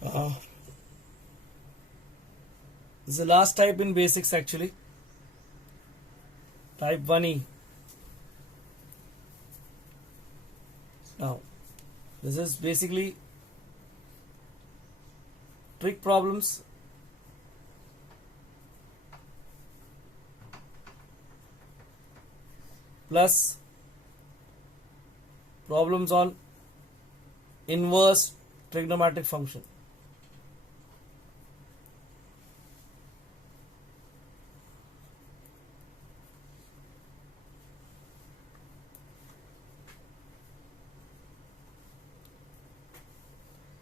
This is the last type in basics actually. Type 1E. Now, this is basically trig problems plus problems on inverse trigonometric function.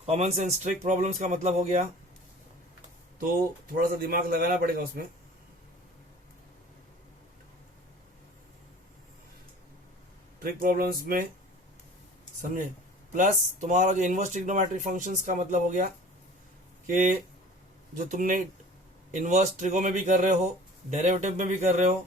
Common sense trick problems का मतलब हो गया, तो थोड़ा सा दिमाग लगाना पड़ेगा उसमें। ट्रिक प्रॉब्लम्स में समझे। प्लस तुम्हारा जो इनवर्स ट्रिग्नोमेट्रिक फंक्शंस का मतलब हो गया कि जो तुमने इनवर्स ट्रिगो में भी कर रहे हो, डेरिवेटिव में भी कर रहे हो,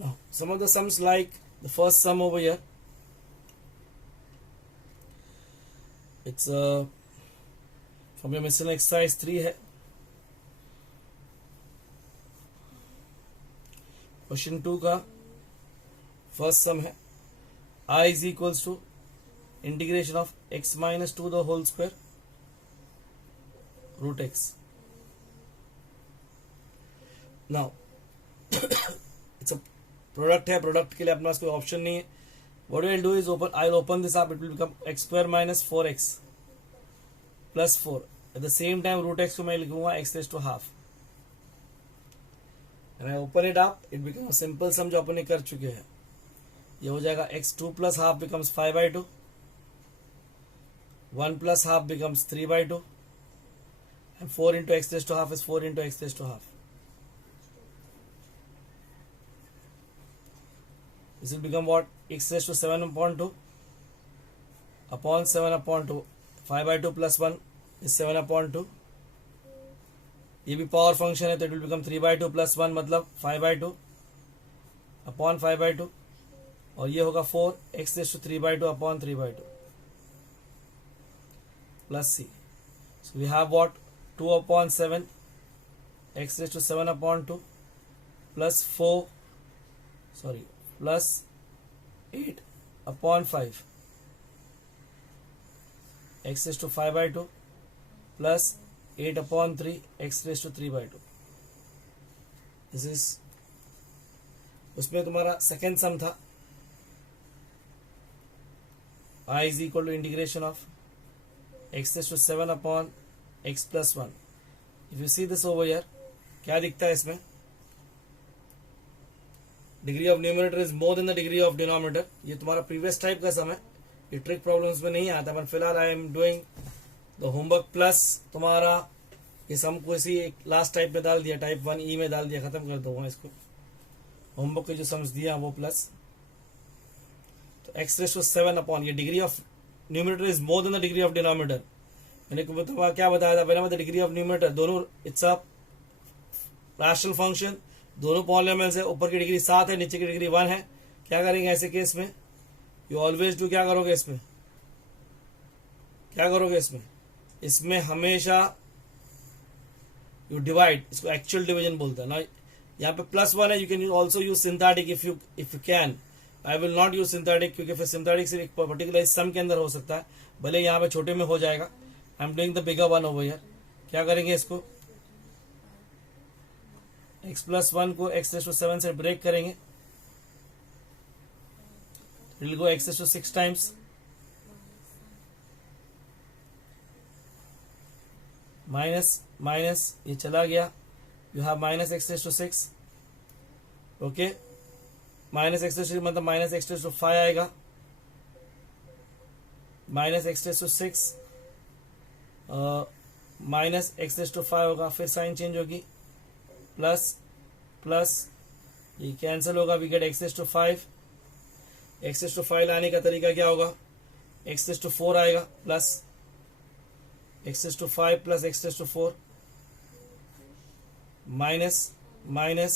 now some of the sums, like the first sum over here, it's from your miscellaneous exercise 3 है। क्वेश्चन 2 का फर्स्ट सम है I is equals to integration of x minus 2 the whole square root x. Now it's a product है, product के लिए अपने पास कोई option नहीं है। What I will do is I will open this up, it will become x square minus 4x plus 4. At the same time root x को मैं लिखूंगा x raised to half. And I open it up, it becomes a simple sum जो अपन कर चुके हैं। ये हो जाएगा x2 plus half becomes 5/2, 1 plus half becomes 3/2, and 4 into x raised to half is 4 into x raised to half. This will become what? X raised to 7/2 upon 7/2. 5/2 plus 1 is 7/2. ये भी power function है, तो it will become 3/2 plus 1 मतलब 5/2 upon 5/2, और ये होगा 4 x raised to 3/2 upon 3/2 plus c. So we have what? 2 upon 7 x raised to 7/2 plus 4 plus 8 upon 5 x raised to 5/2 plus 8 upon 3 x raised to 3/2. This is, उसमें तुम्हारा second sum था I is equal to integration of x raised to 7 upon x plus 1. If you see this over here, क्या दिखता है इसमें? Degree of numerator is more than the degree of denominator. ये तुम्हारा previous type का सम है, ये ट्रिक प्रॉब्लम्स में नहीं आता। पर फिलहाल I am doing the homework plus तुम्हारा ये सम को इसी एक लास्ट टाइप में डाल दिया, टाइप 1E में डाल दिया, खत्म कर दूंगा इसको। होमवर्क के जो सम्स दिया वो प्लस, तो x रेज़ टू 7 अपॉन, ये degree of numerator is more than the degree of denominator. मैंने क्या बताया था पहले, द डिग्री ऑफ न्यूमरेटर दोनों इट्स अ रैशनल फंक्शन, दोनों पॉलिनोमियल्स है, ऊपर की डिग्री 7 है, नीचे की डिग्री 1 है। क्या करेंगे ऐसे केस में? यू ऑलवेज डू, क्या करोगे इसमें? क्या करोगे इसमें? इसमें हमेशा यू डिवाइड, इसको एक्चुअल डिवीजन बोलते हैं ना। यहाँ पे +1 है, you can also use synthetic if you can. I will not use synthetic, क्योंकि फिर सिंथेटिक सिर्फ एक पर्टिकुलर सम के अंदर हो सकता है, भले यहाँ पे छोटे में हो जाएगा। I am doing the bigger one over here. क्या करेंगे इसको? x plus 1 को x raised to 7 से ब्रेक करेंगे, it will go x raised to 6 times, minus ये चला गया, you have minus x raised to 6, okay. Minus x raised to मतलब माइनस x raised to 5 आएगा, minus x raised to 6 minus x raised to 5 होगा, फिर sign change होगी, plus ये cancel होगा, we get x raised to 5। x raised to 5 लाने का तरीका क्या होगा? x raised to 4 आएगा, plus x raised to 5 plus x raised to 4 minus minus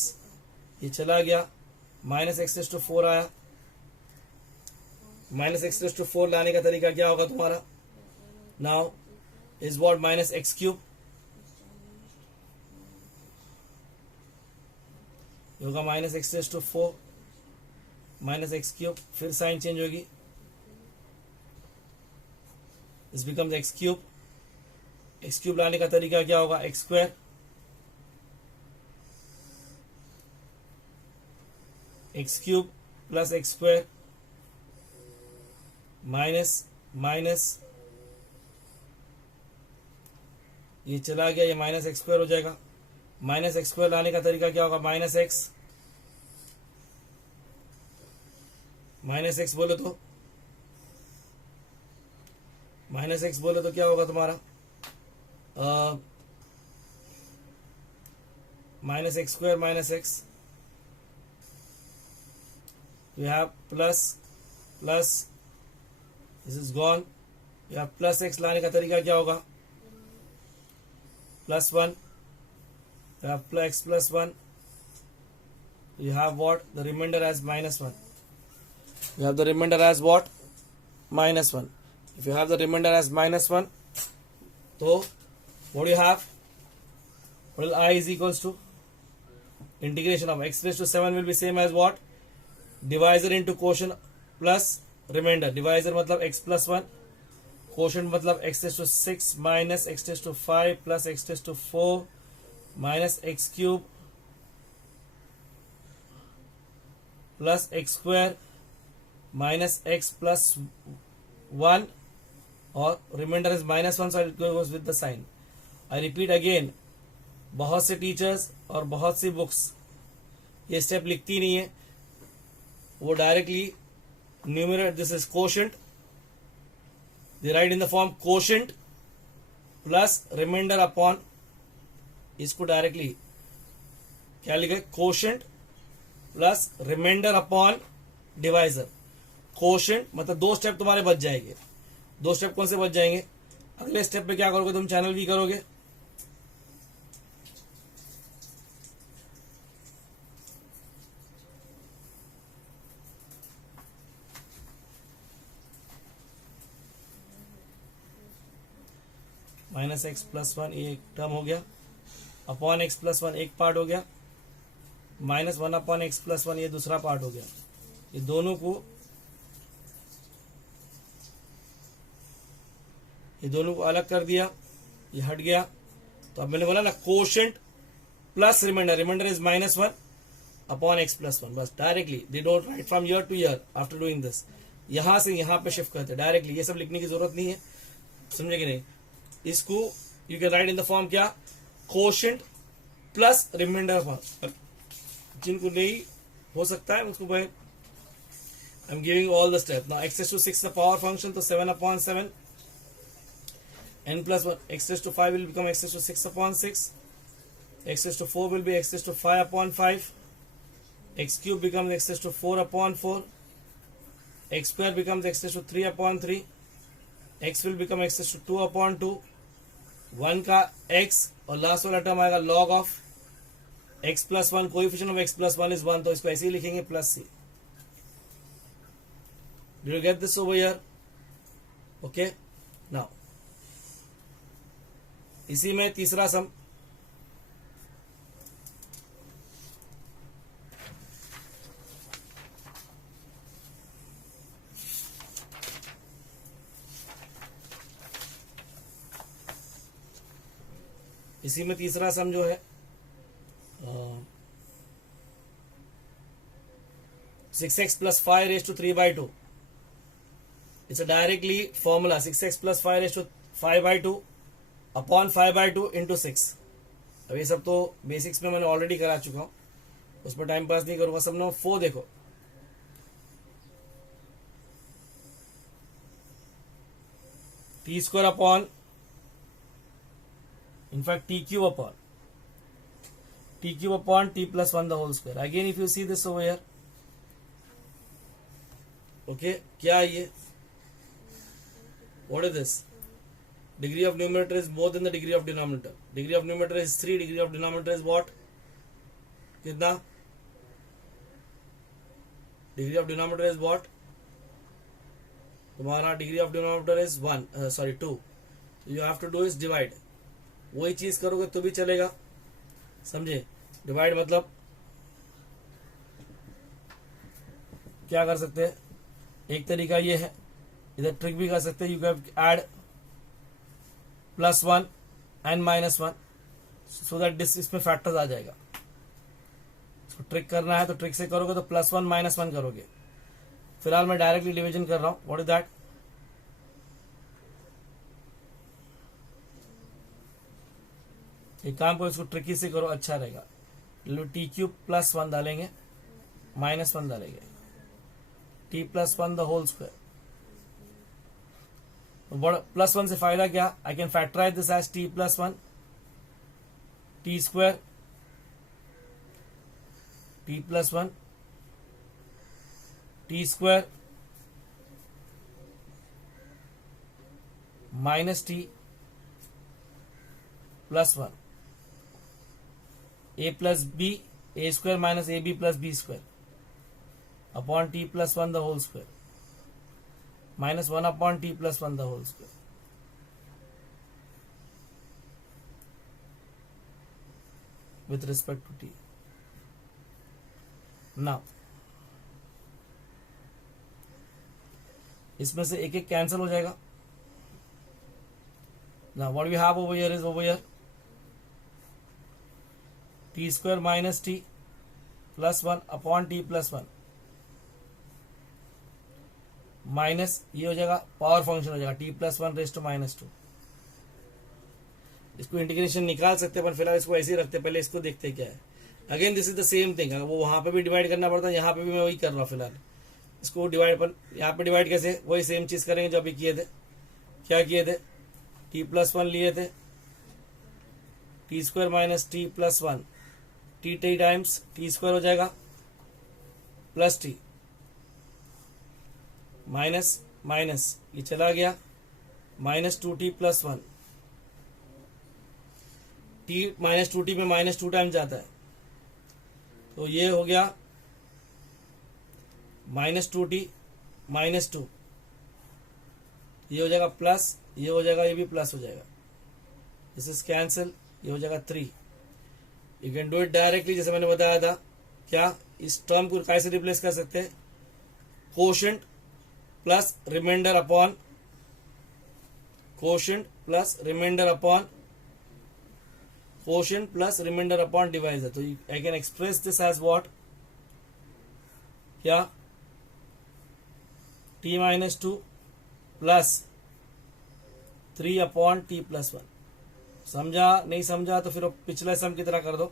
ये चला गया, माइनस एक्स रेज़ टू 4 आया। माइनस एक्स रेज़ टू 4 लाने का तरीका क्या होगा तुम्हारा? Now is what minus x cube होगा, minus x raise to 4 minus x cube, फिर साइन चेंज होगी, this becomes x cube. X cube लाने का तरीका क्या होगा? X square, x cube plus x square minus minus ये चला गया, ये माइनस एक्स स्क्वायर हो जाएगा। माइनस एक्स स्क्वायर लाने का तरीका क्या होगा? माइनस एक्स, माइनस एक्स बोले तो माइनस एक्स बोले तो क्या होगा तुम्हारा? Minus x square minus x, we have plus plus this is gone, we have plus x लाने का तरीका क्या होगा? Plus 1, you have plus x plus 1, you have what? The remainder as minus 1, you have the remainder as what? Minus 1. If you have the remainder as minus 1, so what do you have? Well, I is equals to integration of x raised to 7 will be same as what? Divisor into quotient plus remainder. Divisor मतलब x plus 1, quotient मतलब x raise to 6 minus x raise to 5 plus x raise to 4 minus x cube plus x square minus x plus 1 और remainder is minus 1, so it goes with the sign. I repeat again, बहुत से teachers और बहुत सी books ये step लिखती नहीं है, वो directly numerator, this is quotient, they write in the form quotient plus remainder upon, इसको डायरेक्टली क्या लिखे? Quotient plus remainder upon divisor. Quotient मतलब 2 स्टेप तुम्हारे बच जाएंगे। 2 स्टेप कौन से बच जाएंगे? अगले स्टेप पे क्या करोगे तुम? चैनल भी करोगे, माइनस एक्स प्लस 1 ये एक टर्म हो गया, अपॉन एक्स प्लस 1 एक पार्ट हो गया, माइनस 1 अपॉन एक्स प्लस 1 ये दूसरा पार्ट हो गया। ये दोनों को अलग कर दिया, ये हट गया। तो अब मैंने बोला ना quotient plus remainder, remainder is minus 1 upon x plus 1, बस directly they don't write from year to year after doing this, यहां से यहां पे शिफ्ट करते डायरेक्टली, ये सब लिखने की जरूरत नहीं है, समझे कि नहीं? इसको you can write in the form क्या? कोशेंट प्लस रिमाइंडर अपॉन, जिनको नहीं हो सकता है उसको भाई I am giving all the step. Now x to 6 the power function, तो 7 upon 7 n plus 1, x to 5 will become x to 6 upon 6, x to 4 will be x to 5 upon 5, x cube becomes x to 4 upon 4, x square becomes x to 3 upon 3, x will become x to 2 upon 2, 1 का x और last वाला term आएगा log of x plus 1, coefficient of x plus 1 इज 1, तो इसको ऐसे ही लिखेंगे plus c। Did you get this over here? Okay, now इसी में तीसरा सम, इसी में तीसरा सम जो है 6x plus 5 raised to 3 by 2, it's a directly formula 6x plus 5 raised to 5 by 2 upon 5 by 2 into 6। अब ये सब तो बेसिक्स में मैंने ऑलरेडी करा चुका हूं, उस पर टाइम पास नहीं करूंगा। सब लोग 4 देखो, t square upon in fact t cube upon t plus 1 the whole square. Again if you see this over here, okay, क्या ये what is this? degree of numerator is more than the degree of denominator. Degree of numerator is 3, degree of denominator is what? कितना? Degree of denominator is what? तुम्हारा degree of denominator is 2. So you have to do is divide. वही चीज करोगे तो भी चलेगा, समझे? Divide मतलब क्या कर सकते हैं? एक तरीका ये है, इधर ट्रिक भी कर सकते हैं. You can add +1 and -1 so that इसमें फैक्टर्स आ जाएगा. तो ट्रिक करना है तो ट्रिक से करोगे तो +1 -1 करोगे. फिलहाल मैं डायरेक्टली डिवीजन कर रहा हूं. What is that? एक काम करो, इसको ट्रिकी से करो, अच्छा रहेगा. t³ +1 डालेंगे, -1 डालेंगे, t +1 द होल स्क्वायर. +1 से फायदा क्या? I can factorise this as t +1 t square t +1 t square -t +1 a plus b a square minus ab plus b square upon t +1 the whole square -1 upon t +1 the whole square. With respect to t. Now इसमें से एक एक cancel हो जाएगा. Now what we have over here is over here t square minus t +1 upon t +1 minus ये हो जाएगा, power function हो जाएगा t +1 रेज़ टू -2. इसको इंटीग्रेशन निकाल सकते हैं, पर फिलहाल इसको ऐसे ही रखते हैं. पहले इसको देखते हैं क्या है. Again this is the same thing. वो वहां पे भी डिवाइड करना पड़ता है, यहाँ पे भी मैं वही कर रहा हूँ. फिलहाल इसको डिवाइड पर यहाँ पे डिवाइड कैसे? वही सेम चीज करेंगे जो अभी किए थे. क्या किए थे? t +1 लिए थे, t square minus t +1 t times t square हो जाएगा प्लस t माइनस माइनस ये चला गया -2t +1 t -2t में -2 टाइम्स जाता है, तो ये हो गया -2t -2. ये हो जाएगा प्लस, ये हो जाएगा, ये भी प्लस हो जाएगा. दिस इज कैंसिल, ये हो जाएगा 3. You can do it directly, जैसे मैंने बताया था. क्या इस टर्म को कैसे रिप्लेस कर सकते हैं? Quotient plus remainder upon quotient plus remainder upon quotient plus remainder upon divisor. तो I can express this as what? क्या? t -2 plus 3 upon t +1. समझा? नहीं समझा तो फिर पिछले सम की तरह कर दो.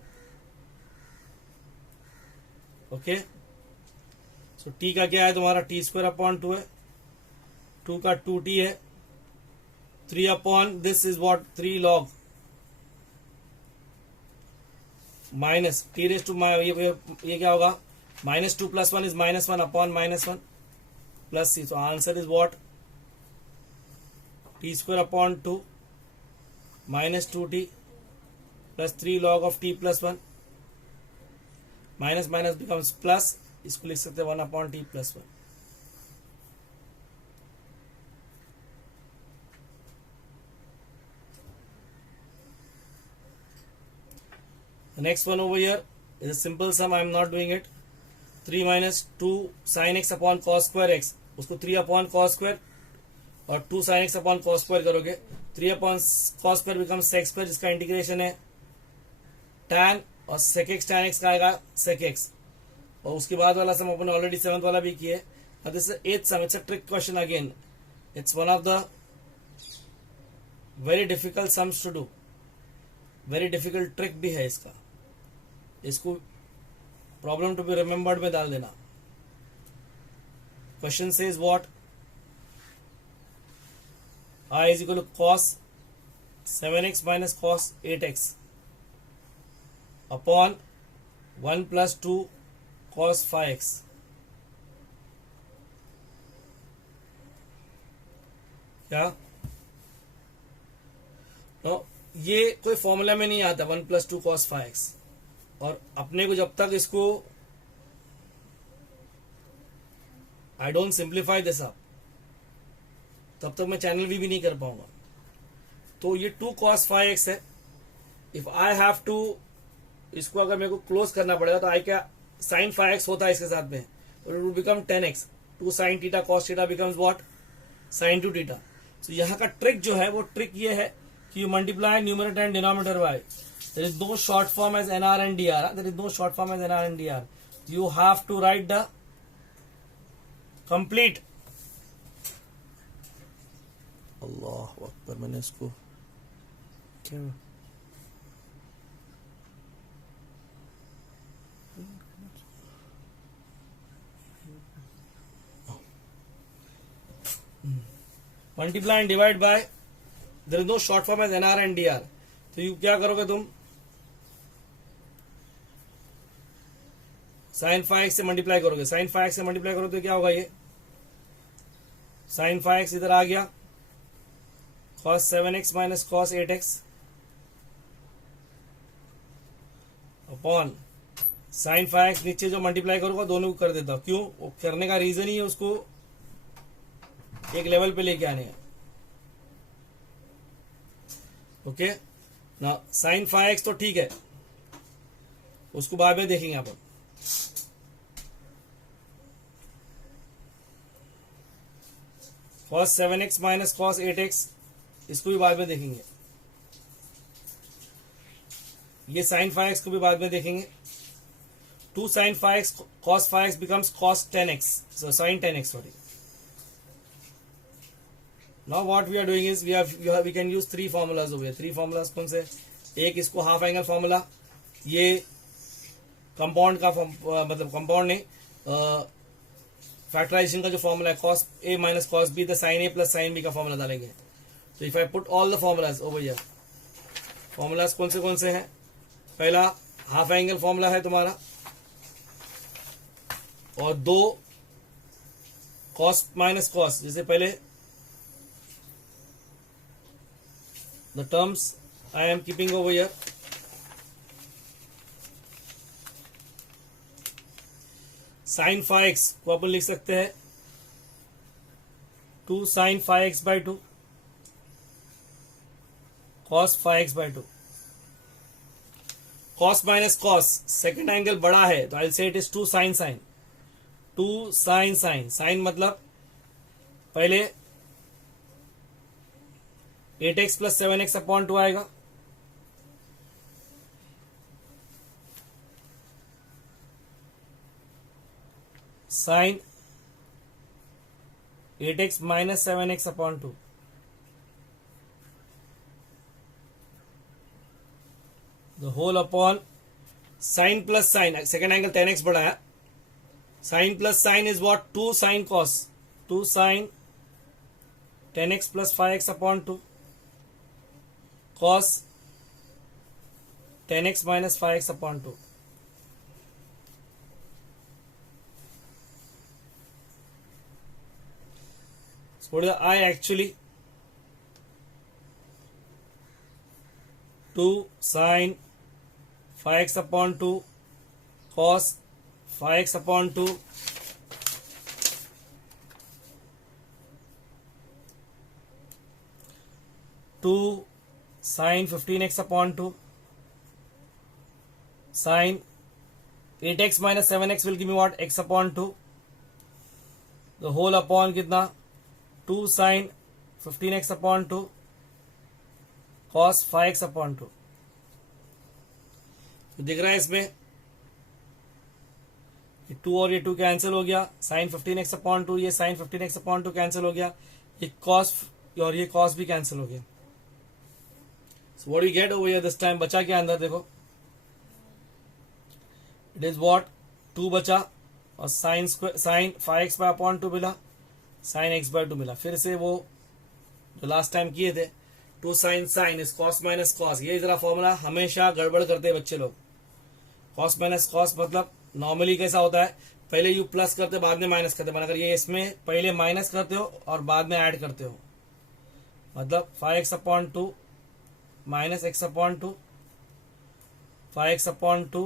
ओके. सो t का क्या है तुम्हारा? t स्क्वायर अपॉन 2 है, 2 का 2t है, 3 upon this is what? 3 log minus t raise to ये क्या होगा? -2 + 1 इज -1 upon -1 plus c. So answer is what? t square upon 2 -2t plus 3 log of t +1 minus minus becomes plus. इसको लिख सकते हैं 1 upon t +1. The next one over here is a simple sum. I am not doing it. 3 - 2 sin x upon cos square x. उसको 3 upon cos square और 2 sin x upon cos square करोगे. 3 upon cos square becomes sec square, जिसका integration है tan और sec x tan x का आएगा sec x. और उसके बाद वाला सम अपन ऑलरेडी 7th वाला भी किए. This is 8th sum. It's a trick question again. It's one of the very difficult sums to do. Very difficult trick भी है इसका. इसको प्रॉब्लम टू बी रिमेम्बर्ड में डाल देना. Question says what? I is equal to cos 7x minus cos 8x upon 1 plus 2 cos 5x. क्या? तो ये कोई फॉर्मूला में नहीं आता 1 + 2 cos phi x, और अपने को जब तक इसको I don't simplify this up, तब तक मैं चैनल भी नहीं कर पाऊंगा। तो ये 2 cos phi x है। इफ आई हैव टू, इसको अगर मेरे को क्लोज करना पड़ेगा तो आई क्या sin phi x होता है इसके साथ में, और it will become 10x, 2 sin theta cos theta becomes what, sin 2 theta. तो यहाँ का ट्रिक जो है वो ट्रिक ये है कि you multiply numerator and denominator by, there is no short form as NR and DR, there is no short form as NR and DR, you have to write the complete. अल्लाह अकबर, मैंने इसको क्या multiply and divide by, there is no short form as NR and DR, तो you क्या करोगे तुम, sin phi x से मल्टीप्लाई करोगे, sin phi x से मल्टीप्लाई करोगे तो क्या होगा, ये sin phi x इधर आ गया, cos 7x minus cos 8x upon sin phi x, नीचे जो मल्टीप्लाई करूंगा दोनों को कर देता हूं। क्यों, वो करने का रीजन ही है उसको एक लेवल पे लेके आने का। ओके ना, sin phi x तो ठीक है, उसको बाद में देखेंगे अपन। cos 7x minus cos 8x, इसको भी बाद में देखेंगे। ये sin phi x को भी बाद में देखेंगे। 2 sin phi x cos phi x becomes cos 10x, so sin 10x, sorry. Now what we are doing is we can use 3 formulas over here। 3 formulas कौन से, एक इसको हाफ एंगल फॉर्मूला, ये कंपाउंड का मतलब कंपाउंड नहीं, factorisation का जो फॉर्मूला है cos a minus cos b, the sin a plus sin b का फॉर्मूला डालेंगे। तो if I put all the formulas over here, formulas कौन से हैं, पहला हाफ एंगल फॉर्मूला है तुम्हारा, और 2 cos माइनस cos, जैसे पहले the terms I am keeping over here, sin phi x को अपन लिख सकते हैं 2 sin phi x by 2 cos phi x by 2। cos minus cos, second angle बड़ा है तो आई से it is 2 sin sin, 2 sin sin, sin मतलब पहले 8x प्लस 7x अपॉन 2 आएगा, sine 8x minus 7x upon 2, the whole upon sine plus sine, second angle 10x बड़ा है, sine plus sine is what, 2 sine cos, 2 sine 10x plus 5x upon 2 cos 10x minus 5x upon 2। What is I actually 2 sin 5x upon 2 cos 5x upon 2 2 sin 15x upon 2 sin 8x minus 7x will give me what, x upon 2, the whole upon कितना 2 sin 15x upon 2 cos 5x upon 2। तो दिख रहा है इसमें ये 2 और ये 2 cancel हो गया, sin 15x अपॉन 2, ये sin 15x अपॉन 2 कैंसिल हो गया, ये cos और ये cos भी कैंसिल हो गया। So what you get over here this time, बचा क्या अंदर देखो, इट इज व्हाट 2 बचा और sin 5x अपॉन 2 मिला, साइन एक्स बाय 2 मिला। फिर से वो जो लास्ट टाइम किए थे 2 sine sine is cos minus cos, ये जरा फॉर्मूला हमेशा गड़बड़ करते हैं बच्चे लोग। कॉस माइनस कॉस मतलब नॉर्मली कैसा होता है, पहले यू प्लस करते बाद में माइनस करते, मगर ये इसमें पहले माइनस करते हो और बाद में ऐड करते हो, मतलब 5x upon 2 minus x upon two, 5x/2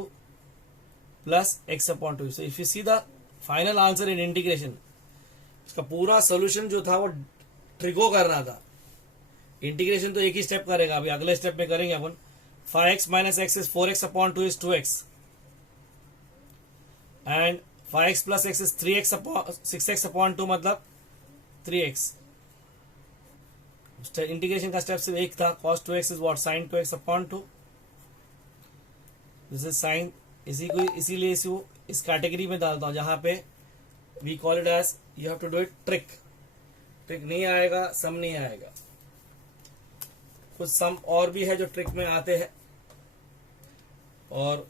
plus x/2. So if you see the final answer in integration, इसका पूरा सोल्यूशन जो था वो ट्रिको करना था. इंटीग्रेशन तो एक ही स्टेप करेगा, अभी अगले स्टेप में करेंगे अपन. 5x minus x is 4x/2 is 2x, and 5x plus x is 6x/2 मतलब 3x. इंटीग्रेशन का स्टेप सिर्फ एक था. cos 2x is what, sin 2x/2. This is sine. इसीलिए इस कैटेगरी में डालता हूं जहां पे we call it as you have to do it trick. Trick नहीं आएगा, सम नहीं आएगा. कुछ सम और भी है जो ट्रिक में आते हैं, और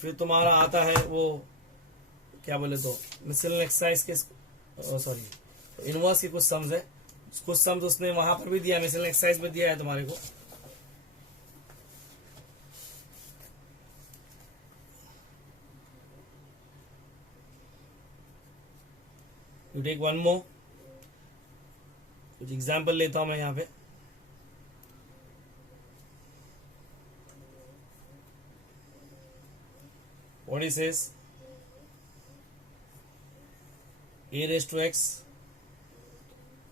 फिर तुम्हारा आता है वो क्या बोले तो मिसलेनियस एक्सरसाइज के, सॉरी इनवर्स के कुछ सम्स है. कुछ सम्स उसने वहां पर भी दिया, मिसलेनियस एक्सरसाइज में दिया है तुम्हारे को. You take one more. कुछ एग्जाम्पल लेता हूं मैं यहां पे. What he says, a raised to x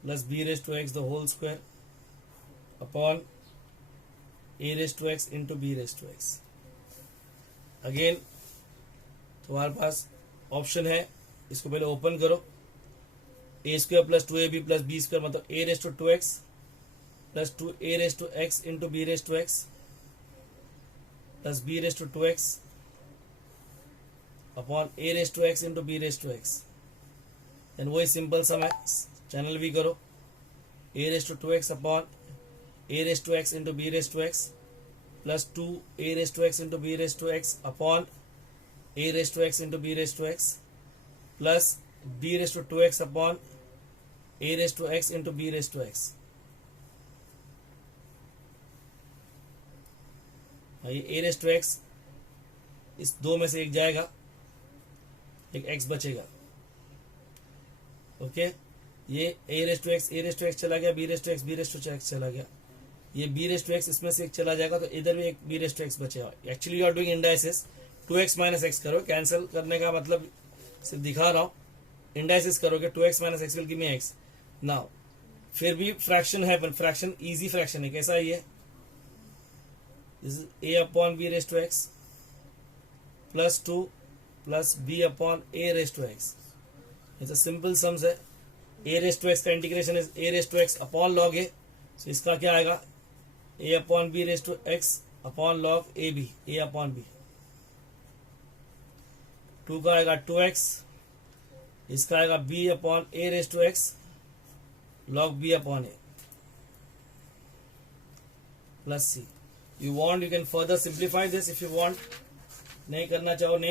plus b raised to x the whole square upon a raised to x into b raised to x. Again तुम्हारे पास option है, इसको पहले ओपन करो. a square plus 2ab plus b square मतलब a raised to 2x plus 2a raised to x into b raised to x plus b raised to 2x upon a raised to x into b raised to x. Then वही simple sum है, चैनल भी करो. a raised to 2x upon a raised to x into b raised to x plus 2a raised to x into b raised to x upon a raised to x into b raised to x plus b raised to 2x upon a raised to x into b raised to x. ये a raised to x इस दो में से एक जाएगा, एक x बचेगा. Okay, ये a raised to x चला गया, b raised to x चला गया. ये b raised to x इसमें से एक चला जाएगा, तो इधर भी एक b raised to x बचेगा. Actually you are doing indices. 2x minus x करो, कैंसिल करने का मतलब सिर्फ दिखा रहा हूं. इंडाइसिस करोगे 2x minus x will give me x. Now फिर भी फ्रैक्शन है, पर फ्रैक्शन इजी फ्रैक्शन है. कैसा है ये? This is a upon b raised to x plus 2 plus b upon a raised to x. It's a simple sums है. a raised to x का integration is a raised to x upon log a. सो इसका क्या आएगा? a upon b raised to x upon log a b, a upon b. 2 का आएगा 2x, इसका आएगा b upon a raised to x log b upon a plus c. You want, you can further simplify this if you want. नहीं करना चाहो नहीं